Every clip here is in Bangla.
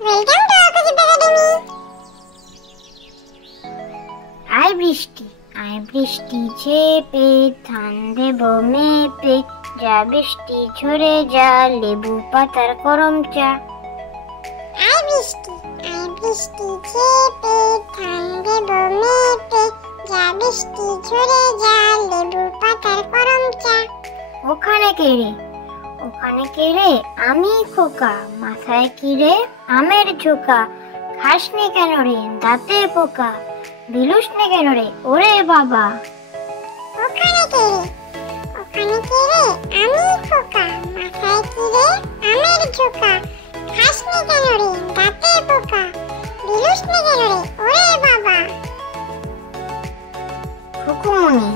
Welcome to Akash Academy. আয় বৃষ্টি ঝেপে ধান দেব মেপে, যা বৃষ্টি ঝরে যা লেবু পাতার গরম চা। আয় বৃষ্টি ঝেপে ধান দেব মেপে, যা বৃষ্টি ঝরে যা লেবু পাতার গরম চা। ওখানে কে রে আমি খোকা, মাথায় কি রে আমের ঝোকা, খাসনি কেন রে দাঁতে পোকা, বিলুস নে কেন রে ওরে বাবা। ওখানে কে রে আমি খোকা, মাথায় কি রে আমের ঝোকা, খাসনি কেন রে দাঁতে পোকা, বিলুস নে কেন রে ওরে বাবা। খুকুমনি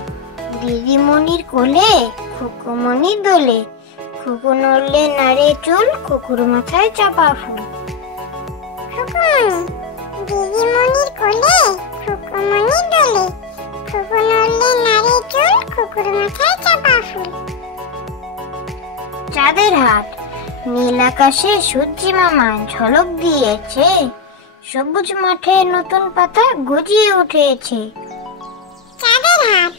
দিদিমণির কোলে, খুকুমনি দোলে, খুকু নড়লে নাড়ে চুল, খুকুর মাথায় চাপা ফুল। দিদিমণির কোলে, খুকুমনি দোলে, খুকু নড়লে নাড়ে চুল, খুকুর মাথায় চাপা ফুল। চাঁদের হাট নীল আকাশে সূর্যি মামা ঝলক দিয়েছে, সবুজ মাঠে নতুন পাতা গজিয়ে উঠেছে। চাঁদের হাট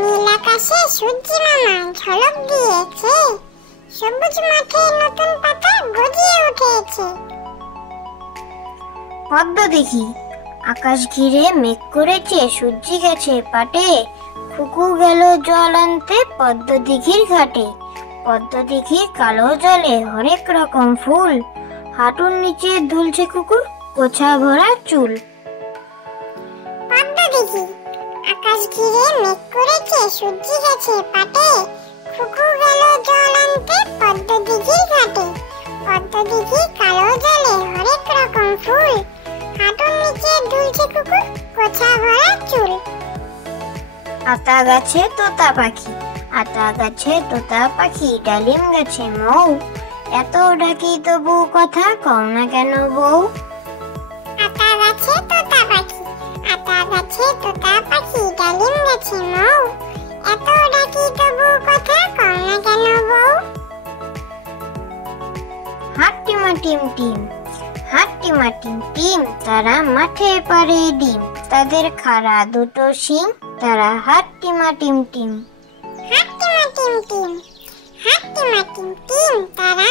নীল আকাশে সূর্যি মামা ঝলক দিয়েছে, সবুজ মাঠে নতুন পাতা গজিয়ে উঠেছে। পদ্ম দেখি আকাশ ঘিরে মেঘ করেছে, সূর্যি গেছে পাটে, খুকু গেল জল আনতে পদ্ম দিঘির ঘাটে। পদ্ম দিঘির কালো জলে হরেক রকম ফুল, হাঁটুর নিচে দুলছে কুকুর গোছা ভরা চুল। পদ্ম দেখি আকাশ ঘিরে মেঘ করেছে, সূর্যি গেছে পাটে, খুকু গেল জল আনতে পদ্ম দিঘির ঘাটে। পদ্ম দিঘির কালো জলে হরেক রকম ফুল, হাঁটুর নিচে দুলছে কুকুর গোছা ভরা চুল। আতা গাছে তোতা পাখি, আতা গাছে তোতা পাখি, ডালিম গাছে মৌ, এত ডাকি তবু কথা কও না কেন বউ। আতা গাছে তোতা পাখি, আতা গাছে তোতা পাখি, ডালিম গাছে মৌ, এত ডাকি তবু কথা কও না কেন বউ। হাট্টিমা টিম টিম, হাট্টিমা টিম টিম, তারা মাঠে পারে ডিম, তাদের খাড়া দুটো শিং, তারা হাট্টিমা টিম টিম। হাট্টিমা টিম টিম, হাট্টিমা টিম টিম, তারা